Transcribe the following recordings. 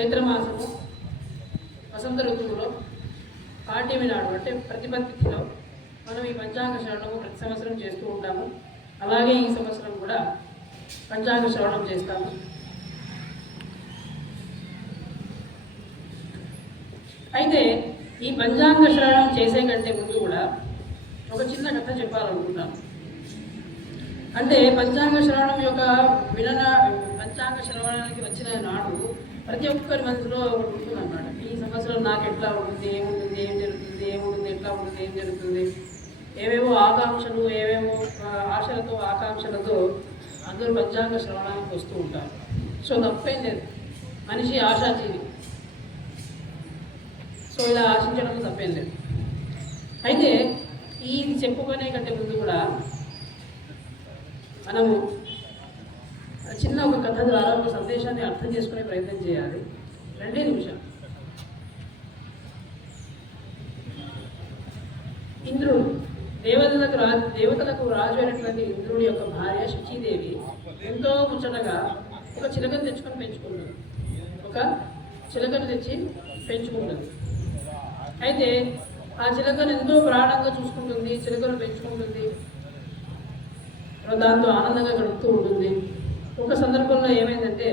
చైత్రమాసము వసంత ఋతువులో పాఠ్యమి నాడు అంటే ప్రతిపత్తిలో మనం ఈ పంచాంగ శ్రవణము ప్రతి సంవత్సరం చేస్తూ ఉంటాము. అలాగే ఈ సంవత్సరం కూడా పంచాంగ శ్రవణం చేస్తాము. అయితే ఈ పంచాంగ శ్రవణం చేసే కంటే ముందు కూడా ఒక చిన్న కథ చెప్పాలనుకుంటాను అంటే పంచాంగ శ్రవణం యొక్క వినన పంచాంగ శ్రవణానికి వచ్చిన నాడు ప్రతి ఒక్కరి మనసులో ఒకటి ఉంటుంది అన్నమాట ఈ సంవత్సరం నాకు ఎట్లా ఉంటుంది ఏముంటుంది ఏం జరుగుతుంది ఏముంటుంది ఎట్లా ఉంటుంది ఏం జరుగుతుంది. ఏవేవో ఆకాంక్షలు ఏవేవో ఆశలతో ఆకాంక్షలతో అందరూ పంచాంగ శ్రవణానికి వస్తూ ఉంటారు. సో తప్పేం లేదు. మనిషి ఆశాజీవి. సో ఇలా ఆశించడం తప్పేం లేదు. అయితే ఈ చెప్పుకునే కంటే ముందు కూడా మనము చిన్న ఒక కథ ద్వారా ఒక సందేశాన్ని అర్థం చేసుకునే ప్రయత్నం చేయాలి. రెండే నిమిషాలు. ఇంద్రుడు దేవతలకు రాజు దేవతలకు రాజు అయినటువంటి ఇంద్రుడి యొక్క భార్య శచీదేవి ఎంతో ముచ్చటగా ఒక చిలకను తెచ్చుకొని పెంచుకుంటుంది. ఒక చిలకను తెచ్చి పెంచుకుంటుంది. అయితే ఆ చిలకను ఎంతో ప్రాణంగా చూసుకుంటుంది చిలకను పెంచుకుంటుంది. దాంతో ఆనందంగా గడుపుతూ ఉంటుంది. ఒక సందర్భంలో ఏమైందంటే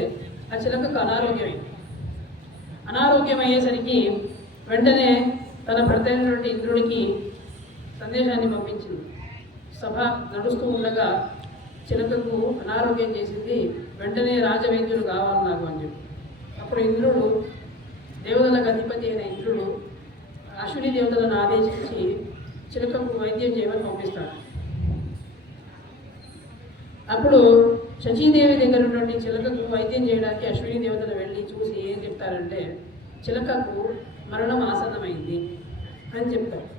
ఆ చిలకకు అనారోగ్యమైంది అనారోగ్యం అయ్యేసరికి వెంటనే తన భర్త అయినటువంటి ఇంద్రుడికి సందేశాన్ని పంపించింది. సభ నడుస్తూ ఉండగా చిలకకు అనారోగ్యం చేసింది వెంటనే రాజవైద్యుడు కావాలి నాకు అని చెప్పి. అప్పుడు ఇంద్రుడు దేవతలకు అధిపతి అయిన ఇంద్రుడు అశ్విని దేవతలను ఆదేశించి చిలకకు వైద్యం చేయమని పంపిస్తాడు. అప్పుడు శచీదేవి దగ్గర ఉన్నటువంటి చిలకకు వైద్యం చేయడానికి అశ్విని దేవతలు వెళ్ళి చూసి ఏం చెప్తారంటే చిలకకు మరణం ఆసన్నమైంది అని చెప్తారు.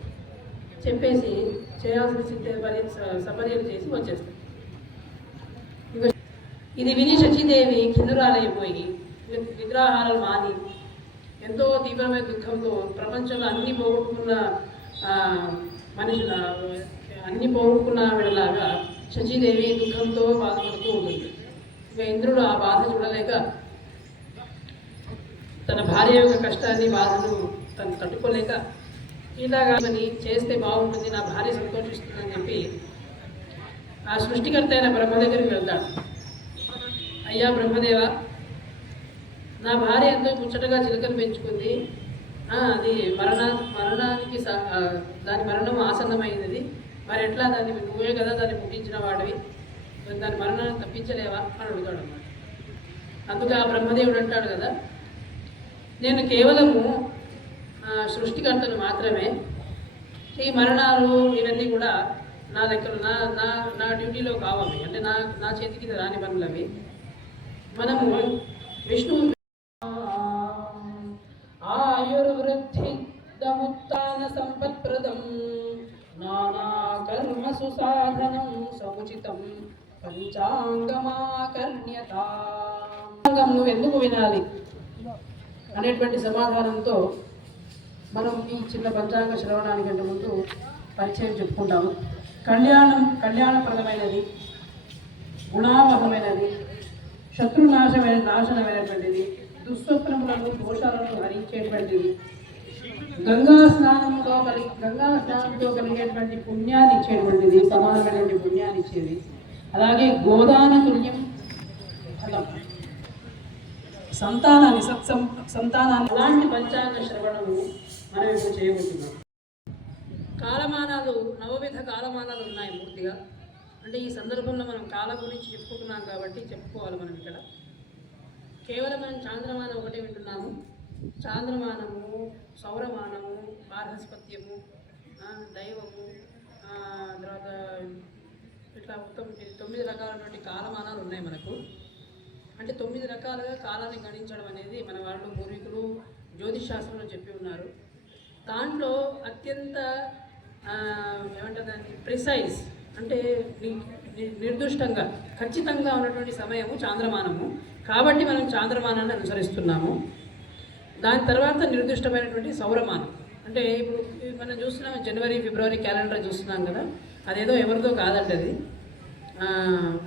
చెప్పేసి చేయాల్సిన సిద్ధ పరి స- సపర్యలు చేసి వచ్చేస్తారు. ఇంకా ఇది విని శచీదేవి కిందురాలైపోయి ని- నిద్రాహారాలు మాని ఎంతో తీవ్రమైన దుఃఖంతో ప్రపంచంలో అన్ని పోగొట్టుకున్న మనుషుల అన్ని పోగొట్టుకున్న వీళ్ళలాగా శచీదేవి దుఃఖంతో బాధపడుతూ ఉంటుంది. ఇక ఇంద్రుడు ఆ బాధ చూడలేక తన భార్య యొక్క కష్టాన్ని బాధను తను తట్టుకోలేక ఇలాగా చేస్తే బాగుంటుంది నా భార్య సంతోషిస్తుందని చెప్పి ఆ సృష్టికర్త అయిన బ్రహ్మ దగ్గరికి వెళ్తాడు. అయ్యా బ్రహ్మదేవ నా భార్య ఎంతో ముచ్చటగా చిలుకలు పెంచుకుంది. అది మరణ మరణానికి దాని మరణం ఆసన్నమైనది. మరి ఎట్లా దాన్ని నువ్వే కదా దాన్ని పుట్టించిన వాడివి? దాని మరణాన్ని తప్పించలేవా? అని అడుగుతాడు అన్నమాట. అందుకే ఆ బ్రహ్మదేవుడు అంటాడు కదా నేను కేవలము సృష్టికర్తను మాత్రమే ఈ మరణాలు ఇవన్నీ కూడా నా లెక్కలు నా నా నా డ్యూటీలో కావాలి అంటే నా నా చేతికి రాని పనులు అవి మనము విష్ణు ఆయుర్వృద్ధి సంపత్ప్రదం. నానా సుసాధనం సముచితం పంచాంగమాకర్ణ్యత నువ్వు ఎందుకు వినాలి అనేటువంటి సమాధానంతో మనం ఈ చిన్న పంచాంగ శ్రవణానికంటే ముందు పరిచయం చెప్పుకుంటాము. కళ్యాణం కళ్యాణప్రదమైనది గుణావహమైనది శత్రునాశమైన నాశనమైనటువంటిది దుస్వప్నములను దోషాలను హరించేటువంటిది. గంగా స్నానంతో కలిగి గంగా స్నానంతో కలిగేటువంటి పుణ్యాన్ని ఇచ్చేటువంటిది సమానమైనటువంటి పుణ్యాన్ని ఇచ్చేది. అలాగే గోదాన తుల్యం ఫలం సంతానాన్ని సత్సం సంతానాన్ని అలాంటి పంచాంగ శ్రవణము మనం ఇప్పుడు చేయబోతున్నాం? కాలమానాలు నవవిధ కాలమానాలు ఉన్నాయి పూర్తిగా. అంటే ఈ సందర్భంలో మనం కాలం గురించి చెప్పుకుంటున్నాం కాబట్టి చెప్పుకోవాలి మనం ఇక్కడ. కేవలం మనం చాంద్రమాన ఒకటే వింటున్నాము. చాంద్రమానము సౌరమానము బార్హస్పత్యము దైవము తర్వాత ఇట్లా మొత్తం తొమ్మిది రకాలైనటువంటి కాలమానాలు ఉన్నాయి మనకు. అంటే తొమ్మిది రకాలుగా కాలాన్ని గణించడం అనేది మన వాళ్ళు పూర్వీకులు జ్యోతిష్ శాస్త్రంలో చెప్పి ఉన్నారు. దాంట్లో అత్యంత ఆ, ఏమంటారు దాన్ని ప్రిసైజ్ అంటే నిర్దిష్టంగా నిర్దుష్టంగా ఖచ్చితంగా ఉన్నటువంటి సమయము చాంద్రమానము. కాబట్టి మనం చాంద్రమానాన్ని అనుసరిస్తున్నాము. దాని తర్వాత నిర్దిష్టమైనటువంటి సౌరమానం. అంటే ఇప్పుడు మనం చూస్తున్నాం జనవరి ఫిబ్రవరి క్యాలెండర్ చూస్తున్నాం కదా అదేదో ఎవరిదో కాదండి అది.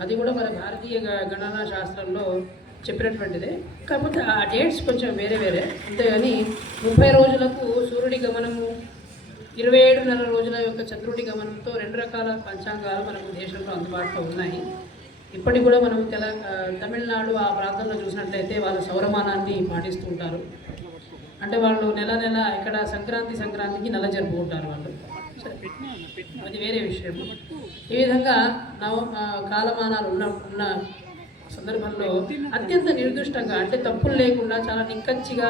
అది కూడా మన భారతీయ గ- శాస్త్రంలో చెప్పినటువంటిదే. కాకపోతే ఆ డేట్స్ కొంచెం వేరే వేరే. అంతేగాని ముప్పై రోజులకు సూర్యుడి గమనము ఇరవై ఏడున్నర రోజుల యొక్క చంద్రుడి గమనంతో రెండు రకాల పంచాంగాలు మనకు దేశంలో అందుబాటులో ఉన్నాయి. ఇప్పటికి కూడా మనం తెల తమిళనాడు ఆ ప్రాంతంలో చూసినట్లయితే వాళ్ళు సౌరమానాన్ని పాటిస్తూ ఉంటారు. అంటే వాళ్ళు నెల నెల ఇక్కడ సంక్రాంతి సంక్రాంతికి నెల జరుపుకుంటారు వాళ్ళు. అది వేరే విషయం. ఈ విధంగా నవ కాలమానాలు ఉన్న ఉన్న సందర్భంలో అత్యంత నిర్దిష్టంగా అంటే తప్పులు లేకుండా చాలా నిక్కచ్చిగా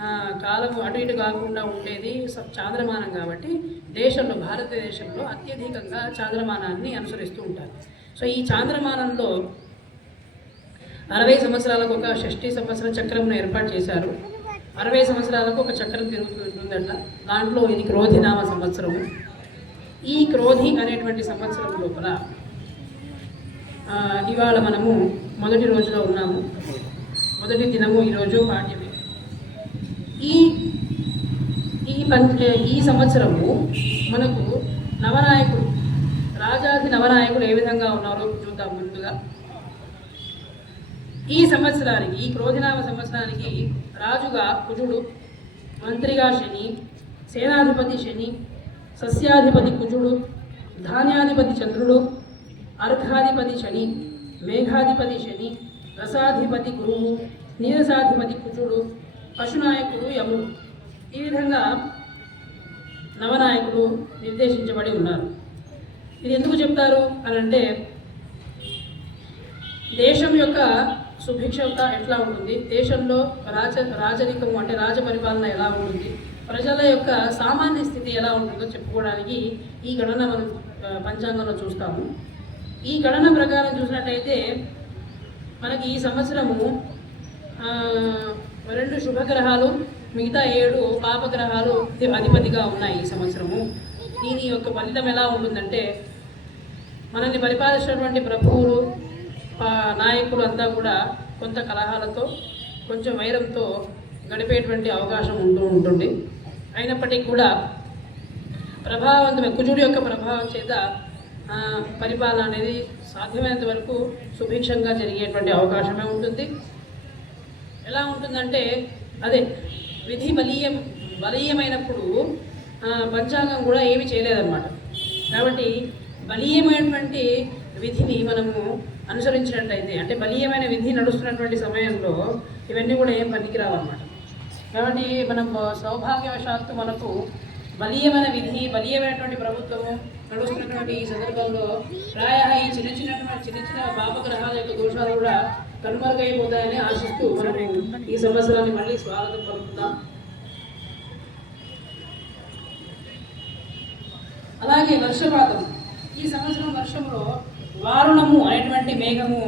కాలం కాలము అటు ఇటు కాకుండా ఉండేది చాంద్రమానం కాబట్టి దేశంలో భారతదేశంలో అత్యధికంగా చాంద్రమానాన్ని అనుసరిస్తూ ఉంటారు. సో ఈ చాంద్రమానంలో అరవై సంవత్సరాలకు ఒక షష్ఠి సంవత్సర చక్రంను ఏర్పాటు చేశారు. అరవై సంవత్సరాలకు ఒక చక్రం తిరుగుతుందట. దాంట్లో ఇది క్రోధినామ సంవత్సరము. ఈ క్రోధి అనేటువంటి సంవత్సరం లోపల ఇవాళ మనము మొదటి రోజులో ఉన్నాము. మొదటి దినము ఈరోజు పాఠ్యమే. ఈ ఈ పంచ ఈ సంవత్సరము మనకు నవనాయకుడు రాజాది నవనాయకులు ఏ విధంగా ఉన్నారో చూద్దాం ముందుగా. ఈ సంవత్సరానికి ఈ క్రోజనామ సంవత్సరానికి రాజుగా కుజుడు మంత్రిగా శని సేనాధిపతి శని సస్యాధిపతి కుజుడు ధాన్యాధిపతి చంద్రుడు అర్ఘాధిపతి శని మేఘాధిపతి శని రసాధిపతి గురువు నీరసాధిపతి కుజుడు పశునాయకుడు యముడు. ఈ విధంగా నవనాయకుడు నిర్దేశించబడి ఉన్నారు. ఇది ఎందుకు చెప్తారు అని అంటే దేశం యొక్క సుభిక్షత ఎట్లా ఉంటుంది? దేశంలో రాజ రాజరికము అంటే రాజ పరిపాలన ఎలా ఉంటుంది? ప్రజల యొక్క సామాన్య స్థితి ఎలా ఉంటుందో చెప్పుకోవడానికి ఈ గణన మనం పంచాంగంలో చూస్తాము. ఈ గణన ప్రకారం చూసినట్టయితే మనకి ఈ సంవత్సరము రెండు శుభగ్రహాలు మిగతా ఏడు పాపగ్రహాలు అధిపతిగా ఉన్నాయి ఈ సంవత్సరము. దీని యొక్క ఫలితం ఎలా ఉంటుందంటే మనల్ని పరిపాలించినటువంటి ప్రభువులు నాయకులు అంతా కూడా కొంత కలహాలతో కొంచెం వైరంతో గడిపేటువంటి అవకాశం ఉంటూ ఉంటుంది. అయినప్పటికీ కూడా ప్రభావంతం కుజుడి యొక్క ప్రభావం చేత పరిపాలన అనేది సాధ్యమైనంత వరకు సుభిక్షంగా జరిగేటువంటి అవకాశమే ఉంటుంది. ఎలా ఉంటుందంటే అదే విధి బలీయం బలీయమైనప్పుడు పంచాంగం కూడా ఏమీ చేయలేదన్నమాట. కాబట్టి బలీయమైనటువంటి విధిని మనము అనుసరించినట్లయితే అంటే బలీయమైన విధి నడుస్తున్నటువంటి సమయంలో ఇవన్నీ కూడా ఏం పనికిరావన్నమాట. కాబట్టి మనం సౌభాగ్యవశాత్తు మనకు బలీయమైన విధి బలీయమైనటువంటి ప్రభుత్వము నడుస్తున్నటువంటి ఈ సందర్భంలో ప్రాయ ఈ చిన్న చిన్న చిన్న చిన్న పాపగ్రహాల యొక్క దోషాలు కూడా కనుమరుగైపోతాయని ఆశిస్తూ మనం ఈ సంవత్సరాన్ని మళ్ళీ స్వాగతం పలుకుతాం. అలాగే వర్షపాతం. ఈ సంవత్సరం వర్షంలో వారుణము అనేటువంటి మేఘము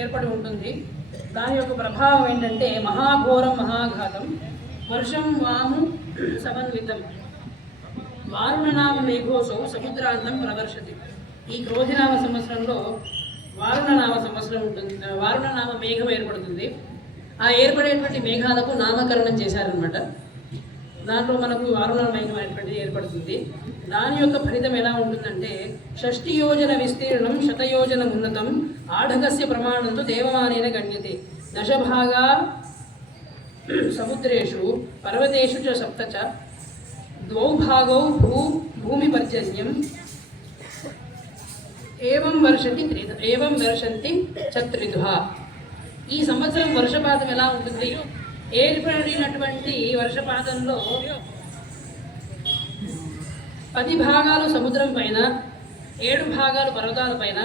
ఏర్పడి ఉంటుంది. దాని యొక్క ప్రభావం ఏంటంటే మహాఘోరం మహాఘాతం. వర్షం వాము సమన్వితం. వారుణనామ మేఘోసం సముద్రాంతం ప్రదర్శతి. ఈ క్రోధినామ సంవత్సరంలో వారుణనామ సంవత్సరం ఉంటుంది. వారుణనామ మేఘం ఏర్పడుతుంది. ఆ ఏర్పడేటువంటి మేఘాలకు నామకరణం చేశారనమాట దాంట్లో మనకు వారుణ మేఘం అనేటువంటిది ఏర్పడుతుంది. దాని యొక్క ఫలితం ఎలా ఉంటుందంటే షష్ఠి యోజన విస్తీర్ణం శతయోజన ఉన్నతం ఆఢగస్య ప్రమాణంతో దేవమానేన గణ్యతే. దశభాగా సముద్రేషు పర్వతేషు చ సప్త చ ద్వౌ భాగౌ భూ భూమి పర్జన్యం ఏవం వర్షతి త్రిధ ఏవం వర్షంతి చత్రిధ ఈ సంవత్సరం వర్షపాతం ఎలా ఉంటుంది? ఏర్పడినటువంటి వర్షపాతంలో పది భాగాలు సముద్రం పైన ఏడు భాగాలు పర్వతాల పైన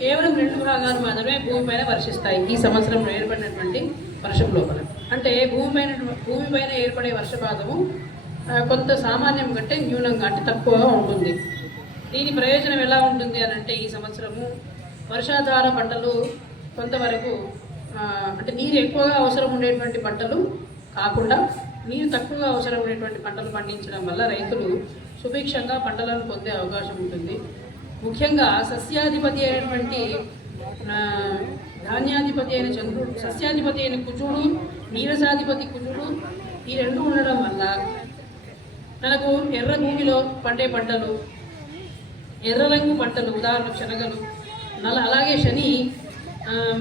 కేవలం రెండు భాగాలు మాత్రమే భూమిపైన వర్షిస్తాయి ఈ సంవత్సరంలో ఏర్పడినటువంటి వర్షం లోపల. అంటే భూమిపైన భూమిపైన ఏర్పడే వర్షపాతము కొంత సామాన్యం కంటే న్యూనంగా అంటే తక్కువగా ఉంటుంది. దీని ప్రయోజనం ఎలా ఉంటుంది అని అంటే ఈ సంవత్సరము వర్షాధార పంటలు కొంతవరకు అంటే నీరు ఎక్కువగా అవసరం ఉండేటువంటి పంటలు కాకుండా నీరు తక్కువగా అవసరం ఉండేటువంటి పంటలు పండించడం వల్ల రైతులు సుభిక్షంగా పంటలను పొందే అవకాశం ఉంటుంది. ముఖ్యంగా సస్యాధిపతి అయినటువంటి ధాన్యాధిపతి అయిన చంద్రుడు సస్యాధిపతి అయిన కుజుడు నీరసాధిపతి కుజుడు ఈ రెండు ఉండడం వల్ల మనకు ఎర్ర భూమిలో పండే పంటలు ఎర్ర రంగు పంటలు ఉదాహరణ శనగలు నల్ల అలాగే శని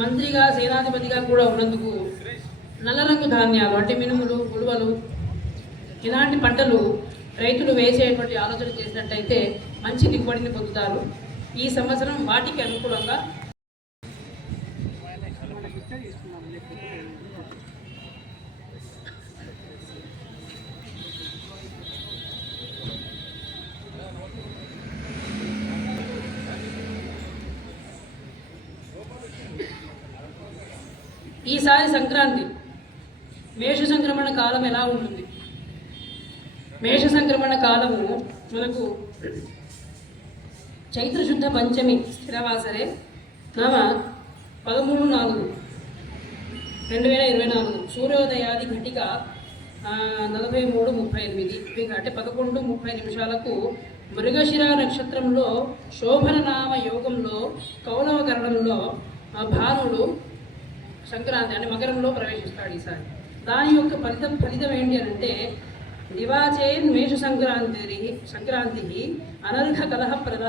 మంత్రిగా సేనాధిపతిగా కూడా ఉన్నందుకు నల్ల రంగు ధాన్యాలు అంటే మినుములు ఉలువలు ఇలాంటి పంటలు రైతులు వేసేటువంటి ఆలోచన చేసినట్టయితే మంచి దిగుబడిని పొందుతారు. ఈ సంవత్సరం వాటికి అనుకూలంగా ఈసారి సంక్రాంతి మేష సంక్రమణ కాలం ఎలా ఉంటుంది? మేష సంక్రమణ కాలము మనకు చైత్ర శుద్ధ పంచమి స్థిరవాసరే. నామ పదమూడు నాలుగు రెండు వేల ఇరవై నాలుగు. సూర్యోదయాది ఘటిక నలభై మూడు ముప్పై ఎనిమిది. అంటే పదకొండు ముప్పై నిమిషాలకు మృగశిర నక్షత్రంలో శోభననామ యోగంలో కౌలవకరణంలో భానుడు సంక్రాంతి అంటే మకరంలో ప్రవేశిస్తాడు ఈసారి. దాని యొక్క ఫలితం ఫలితం ఏంటి అని అంటే దివాచేన్ మేష సంక్రాంతి సంక్రాంతి అనర్ఘ కలహప్రద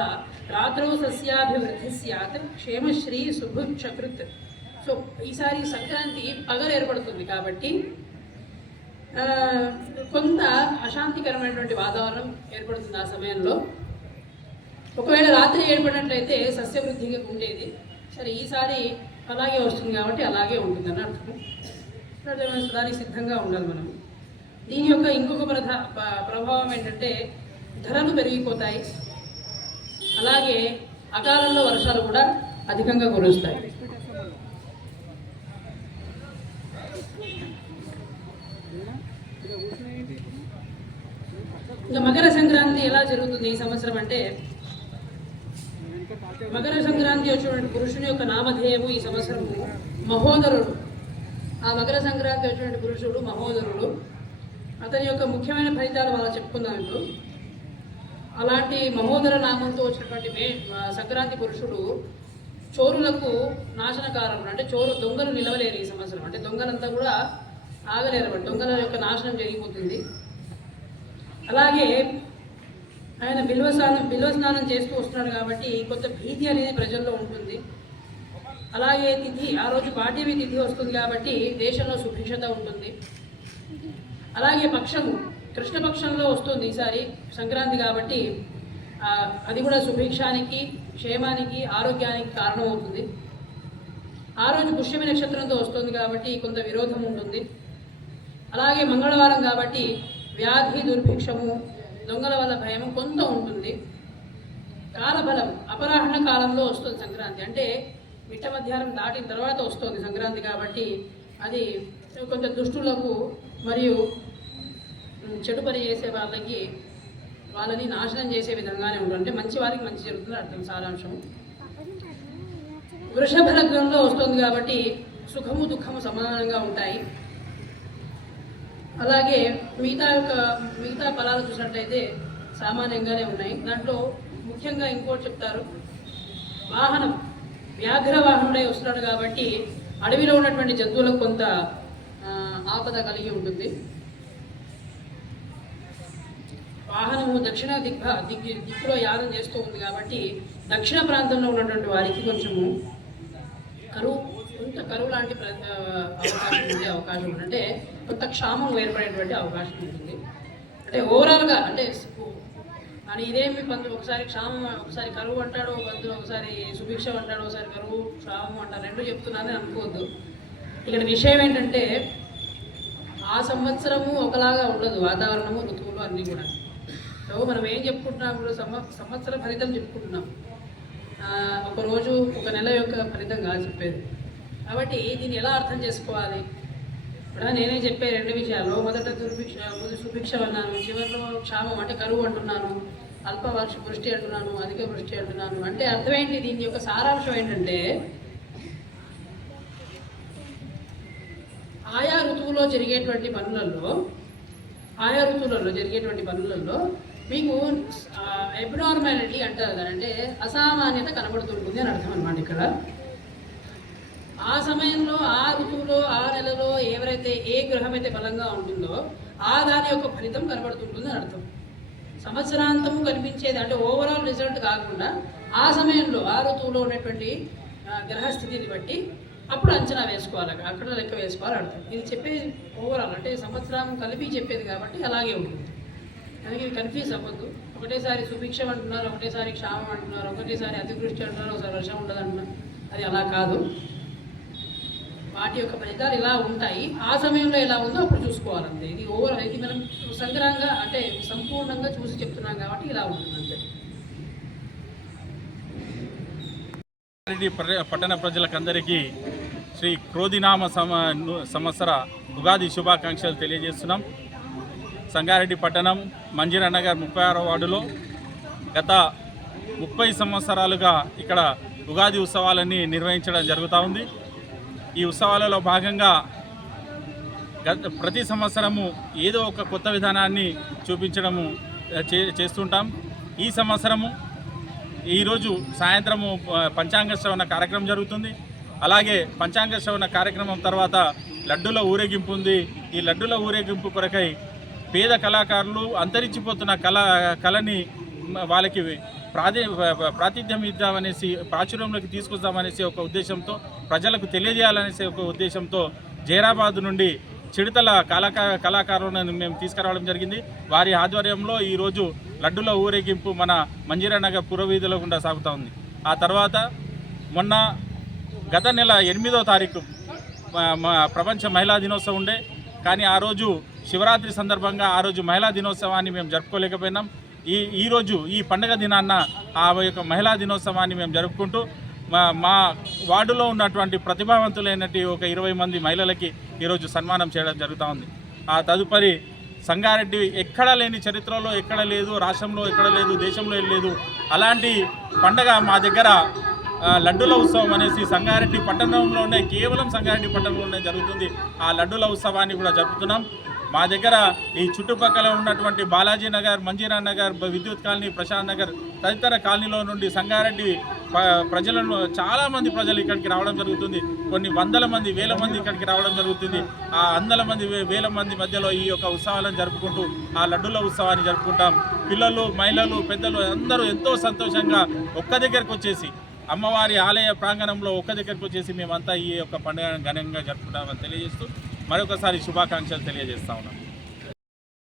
రాత్రౌ సస్యాభివృద్ధి స్యాత్ క్షేమశ్రీ సుభుక్షకృత్ సో ఈసారి సంక్రాంతి పగలు ఏర్పడుతుంది కాబట్టి కొంత అశాంతికరమైనటువంటి వాతావరణం ఏర్పడుతుంది ఆ సమయంలో. ఒకవేళ రాత్రి ఏర్పడినట్లయితే సస్యవృద్ధిగా ఉండేది. సరే ఈసారి అలాగే వస్తుంది కాబట్టి అలాగే ఉంటుందని అర్థం కాబట్టి దానికి సిద్ధంగా ఉండాలి మనం. దీని యొక్క ఇంకొక ప్రధా ప్రభావం ఏంటంటే ధరలు పెరిగిపోతాయి. అలాగే అకాలంలో వర్షాలు కూడా అధికంగా కురుస్తాయి. ఇంకా మకర సంక్రాంతి ఎలా జరుగుతుంది ఈ సంవత్సరం అంటే మకర సంక్రాంతి వచ్చినటువంటి పురుషుని యొక్క నామధేయము ఈ సంవత్సరము మహోదరుడు. ఆ మకర సంక్రాంతి వచ్చినటువంటి పురుషుడు మహోదరుడు. అతని యొక్క ముఖ్యమైన ఫలితాలు వాళ్ళు చెప్పుకుందాం ఇప్పుడు. అలాంటి మహోదర నామంతో వచ్చినటువంటి మే సంక్రాంతి పురుషుడు చోరులకు నాశనకారం అంటే చోరు దొంగలు నిలవలేరు ఈ సంవత్సరం. అంటే దొంగలంతా కూడా ఆగలేరు అన్నమాట. దొంగల యొక్క నాశనం జరిగిపోతుంది. అలాగే ఆయన బిల్వ స్నానం బిల్వ స్నానం చేస్తూ వస్తున్నాడు కాబట్టి కొంత భీతి అనేది ప్రజల్లో ఉంటుంది. అలాగే తిథి ఆ రోజు పాఠ్యమి తిథి వస్తుంది కాబట్టి దేశంలో సుభిక్షత ఉంటుంది. అలాగే పక్షము కృష్ణపక్షంలో వస్తుంది ఈసారి సంక్రాంతి కాబట్టి అది కూడా సుభిక్షానికి క్షేమానికి ఆరోగ్యానికి కారణమవుతుంది. ఆ రోజు పుష్యమి నక్షత్రంతో వస్తుంది కాబట్టి కొంత విరోధం ఉంటుంది. అలాగే మంగళవారం కాబట్టి వ్యాధి దుర్భిక్షము దొంగల వల్ల భయము కొంత ఉంటుంది. కాలబలం అపరాహ్న కాలంలో వస్తుంది సంక్రాంతి. అంటే మిట్ట మధ్యాహ్నం దాటిన తర్వాత వస్తుంది సంక్రాంతి కాబట్టి అది కొంత దుష్టులకు మరియు చెడు పని చేసే వాళ్ళకి వాళ్ళని నాశనం చేసే విధంగానే ఉంటుంది అంటే మంచి వారికి మంచి జరుగుతుంది అర్థం సారాంశం. వృషభ లగ్నంలో వస్తుంది కాబట్టి సుఖము దుఃఖము సమానంగా ఉంటాయి. అలాగే మిగతా యొక్క మిగతా ఫలాలు చూసినట్లయితే సామాన్యంగానే ఉన్నాయి. దాంట్లో ముఖ్యంగా ఇంకోటి చెప్తారు. వాహనం వ్యాఘ్ర వాహనుడై వస్తున్నాడు కాబట్టి అడవిలో ఉన్నటువంటి జంతువులకు కొంత ఆపద కలిగి ఉంటుంది. వాహనము దక్షిణ దిగ్భ దిగ్ దిక్కులో యానం చేస్తూ ఉంది కాబట్టి దక్షిణ ప్రాంతంలో ఉన్నటువంటి వారికి కొంచెము కరువు కొంత కరువు లాంటి ప్ర అవకాశం ఉండే అవకాశం ఉంది. అంటే కొంత క్షామం ఏర్పడేటువంటి అవకాశం ఉంటుంది. అంటే ఓవరాల్గా అంటే అని ఇదేమి పంతులు ఒకసారి క్షామం ఒకసారి కరువు అంటాడు పంతులు ఒకసారి సుభిక్ష అంటాడు ఒకసారి కరువు క్షామం అంటారు. రెండు చెప్తున్నానని అనుకోవద్దు. ఇక్కడ విషయం ఏంటంటే ఆ సంవత్సరము ఒకలాగా ఉండదు. వాతావరణము ఋతువులు అన్నీ కూడా. సో మనం ఏం చెప్పుకుంటున్నాం ఇప్పుడు సంవ సంవత్సర ఫలితం చెప్పుకుంటున్నాం. ఒకరోజు ఒక రోజు ఒక నెల యొక్క ఫలితం కాదు చెప్పేది. కాబట్టి దీన్ని ఎలా అర్థం చేసుకోవాలి? ఇప్పుడు నేనే చెప్పే రెండు విషయాలు. మొదట దుర్భిక్ష మొదటి సుభిక్ష అన్నాను. చివరిలో క్షామం అంటే కరువు అంటున్నాను. అల్ప వర్ష వృష్టి అంటున్నాను అధిక వృష్టి అంటున్నాను. అంటే అర్థం ఏంటి దీని యొక్క సారాంశం ఏంటంటే ఆయా ఋతువులో జరిగేటువంటి పనులలో ఆయా ఋతువులలో జరిగేటువంటి పనులలో మీకు ఎబ్నార్మాలిటీ అంటారు కదా అంటే అసామాన్యత కనబడుతుంటుంది అని అర్థం అనమాట ఇక్కడ. ఆ సమయంలో ఆ ఋతువులో ఆ నెలలో ఎవరైతే ఏ గ్రహం అయితే బలంగా ఉంటుందో ఆ దాని యొక్క ఫలితం కనబడుతుంటుంది అని అర్థం. సంవత్సరాంతము కనిపించేది అంటే ఓవరాల్ రిజల్ట్ కాకుండా ఆ సమయంలో ఆ ఋతువులో ఉన్నటువంటి గ్రహస్థితిని బట్టి అప్పుడు అంచనా వేసుకోవాలి అక్కడ లెక్క వేసుకోవాలి అర్థం. ఇది చెప్పేది ఓవరాల్ అంటే సంవత్సరం కలిపి చెప్పేది కాబట్టి అలాగే ఉంటుంది. అందుకే ఇది కన్ఫ్యూజ్ అవ్వద్దు. ఒకటేసారి సుభిక్షం అంటున్నారు ఒకటేసారి క్షామం అంటున్నారు ఒకటేసారి అతివృష్టి అంటున్నారు ఒకసారి వర్షం ఉండదు అంటున్నారు. అది అలా కాదు. వాటి యొక్క ఫలితాలు ఇలా ఉంటాయి. ఆ సమయంలో ఎలా ఉందో అప్పుడు చూసుకోవాలంతే. ఇది ఓవర్ ఇది మనం సంగ్రహంగా అంటే సంపూర్ణంగా చూసి చెప్తున్నాం కాబట్టి ఇలా ఉంటుంది అంతే రెడ్డి పట్టణ ప్రజలకందరికీ శ్రీ క్రోధినామ సమ సంవత్సర ఉగాది శుభాకాంక్షలు తెలియజేస్తున్నాం. సంగారెడ్డి పట్టణం మంజీరా నగర్ ముప్పై ఆరో వార్డులో గత ముప్పై సంవత్సరాలుగా ఇక్కడ ఉగాది ఉత్సవాలన్నీ నిర్వహించడం జరుగుతూ ఉంది. ఈ ఉత్సవాలలో భాగంగా గత ప్రతి సంవత్సరము ఏదో ఒక కొత్త విధానాన్ని చూపించడము చే చేస్తుంటాం. ఈ సంవత్సరము ఈరోజు సాయంత్రము పంచాంగ శ్రవణ కార్యక్రమం జరుగుతుంది. అలాగే పంచాంగ శ్రవణ కార్యక్రమం తర్వాత లడ్డూల ఊరేగింపు ఉంది. ఈ లడ్డూల ఊరేగింపు కొరకై పేద కళాకారులు అంతరించిపోతున్న కళ కళని వాళ్ళకి ప్రాతి ప్రాతిథ్యం ఇద్దామనేసి ప్రాచుర్యంలోకి తీసుకొద్దామనేసి ఒక ఉద్దేశంతో ప్రజలకు తెలియజేయాలనేసి ఒక ఉద్దేశంతో జైరాబాద్ నుండి చిడతల కళాకా కళాకారులను మేము తీసుకురావడం జరిగింది. వారి ఆధ్వర్యంలో ఈరోజు లడ్డుల ఊరేగింపు మన మంజీరా నగర్ పురవీధుల గుండా సాగుతూ ఉంది. ఆ తర్వాత మొన్న గత నెల ఎనిమిదో తారీఖు ప్రపంచ మహిళా దినోత్సవం ఉండే కానీ ఆ రోజు శివరాత్రి సందర్భంగా ఆ రోజు మహిళా దినోత్సవాన్ని మేము జరుపుకోలేకపోయినాం. ఈ ఈరోజు ఈ పండగ దినాన్న ఆ యొక్క మహిళా దినోత్సవాన్ని మేము జరుపుకుంటూ మా మా వార్డులో ఉన్నటువంటి ప్రతిభావంతులైనటువంటి ఒక ఇరవై మంది మహిళలకి ఈరోజు సన్మానం చేయడం జరుగుతూ ఉంది. ఆ తదుపరి సంగారెడ్డి ఎక్కడ లేని చరిత్రలో ఎక్కడ లేదు రాష్ట్రంలో ఎక్కడ లేదు దేశంలో లేదు. అలాంటి పండగ మా దగ్గర లడ్డుల ఉత్సవం అనేసి సంగారెడ్డి పట్టణంలోనే కేవలం సంగారెడ్డి పట్టణంలోనే జరుగుతుంది. ఆ లడ్డుల ఉత్సవాన్ని కూడా జరుపుతున్నాం. మా దగ్గర ఈ చుట్టుపక్కల ఉన్నటువంటి బాలాజీ నగర్ మంజీరా నగర్ విద్యుత్ కాలనీ ప్రశాంత్ నగర్ తదితర కాలనీలో నుండి సంగారెడ్డి ప- ప్రజలను చాలా మంది ప్రజలు ఇక్కడికి రావడం జరుగుతుంది. కొన్ని వందల మంది వేల మంది ఇక్కడికి రావడం జరుగుతుంది. ఆ వందల మంది వే- వేల మంది మధ్యలో ఈ యొక్క ఉత్సవాలను జరుపుకుంటూ ఆ లడ్డూల ఉత్సవాన్ని జరుపుకుంటాం. పిల్లలు మహిళలు పెద్దలు అందరూ ఎంతో సంతోషంగా ఒక్క దగ్గరకు వచ్చేసి అమ్మవారి ఆలయ ప్రాంగణంలో ఒక్క దగ్గరకు వచ్చేసి మేమంతా ఈ యొక్క పండుగను ఘనంగా జరుపుకుంటామని తెలియజేస్తూ మరొకసారి శుభాకాంక్షలు తెలియజేస్తా ఉన్నాను